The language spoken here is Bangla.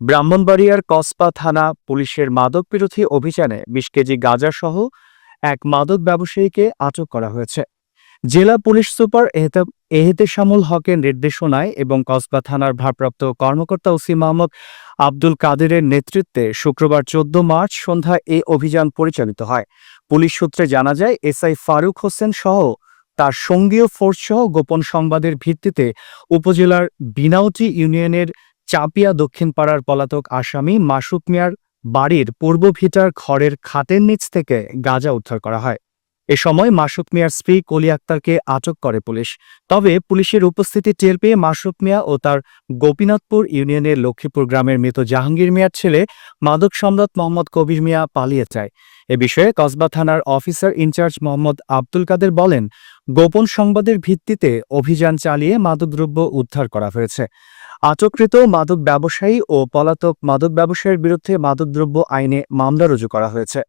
ব্রাহ্মণবাড়িয়ার কসবা থানা পুলিশের মাদক বিরোধী অভিযানে ২০ কেজি গাঁজাসহ এক মাদক ব্যবসায়ীকে আটক করা হয়েছে। জেলা পুলিশ সুপার এহেতেশামুল হকের নির্দেশনায় এবং কসবা থানার ভারপ্রাপ্ত কর্মকর্তা ওসি মোহাম্মদ আব্দুল কাদেরের নেতৃত্বে শুক্রবার ১৪ মার্চ সন্ধ্যায় এই অভিযান পরিচালিত হয়। পুলিশ সূত্রে জানা যায়, এসআই ফারুক হোসেন সহ তার সঙ্গীয় ফোর্সসহ গোপন সংবাদের ভিত্তিতে উপজেলার বিনাউটি ইউনিয়নের চাপিয়া দক্ষিণ পাড়ার পলাতক আসামি মাসুক মিয়ার বাড়ির পূর্ব ভিটার ঘরের খাটের নিচ থেকে গাঁজা উদ্ধার করা হয়। এ সময় মাসুক মিয়ার স্ত্রী কলি আক্তারকে আটক করে পুলিশ। তবে পুলিশের উপস্থিতি টের পেয়ে মাসুক মিয়া ও তার গোপীনাথপুর ইউনিয়নের লক্ষ্মীপুর গ্রামের মৃত জাহাঙ্গীর মিয়ার ছেলে মাদক সম্রাট মোহাম্মদ কবির মিয়া পালিয়ে যায়। এ বিষয়ে কসবা থানার অফিসার ইনচার্জ মোহাম্মদ আব্দুল কাদের বলেন, গোপন সংবাদের ভিত্তিতে অভিযান চালিয়ে মাদকদ্রব্য উদ্ধার করা হয়েছে। আটককৃত মাদক ব্যবসায়ী ও পলাতক মাদক ব্যবসায়ীর বিরুদ্ধে মাদকদ্রব্য আইনে মামলা রুজু করা হয়েছে।